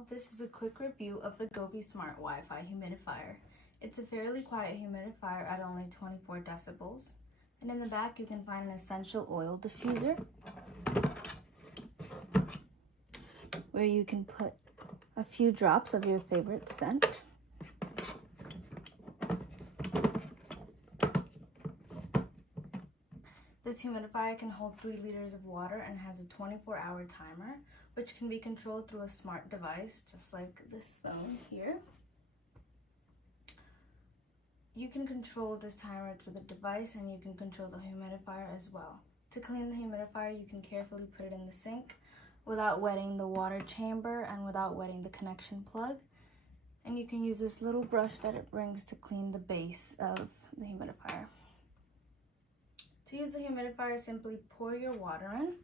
channel. This is a quick review of the Govee Smart Wi-Fi Humidifier. It's a fairly quiet humidifier at only 24 decibels. And in the back you can find an essential oil diffuser where you can put a few drops of your favorite scent. This humidifier can hold 3 liters of water and has a 24-hour timer, which can be controlled through a smart device, just like this phone here. You can control this timer through the device, and you can control the humidifier as well. To clean the humidifier, you can carefully put it in the sink without wetting the water chamber and without wetting the connection plug. And you can use this little brush that it brings to clean the base of the humidifier. To use the humidifier, simply pour your water in.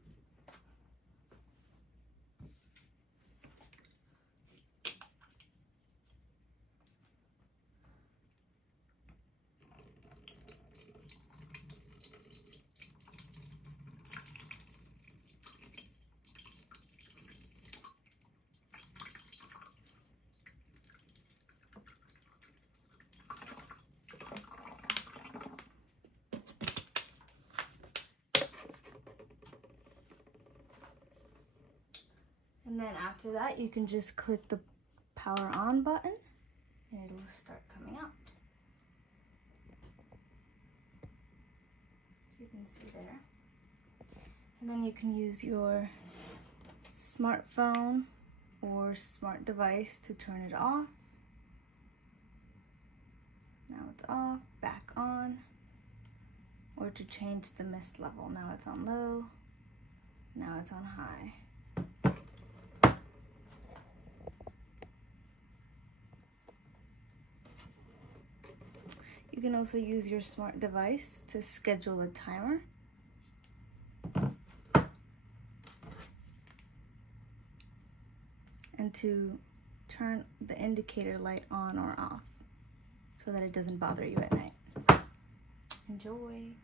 And then after that, you can just click the power on button and it'll start coming out. So you can see there. And then you can use your smartphone or smart device to turn it off. Now it's off, back on. Or to change the mist level. Now it's on low, now it's on high. You can also use your smart device to schedule a timer. And to turn the indicator light on or off so that it doesn't bother you at night. Enjoy!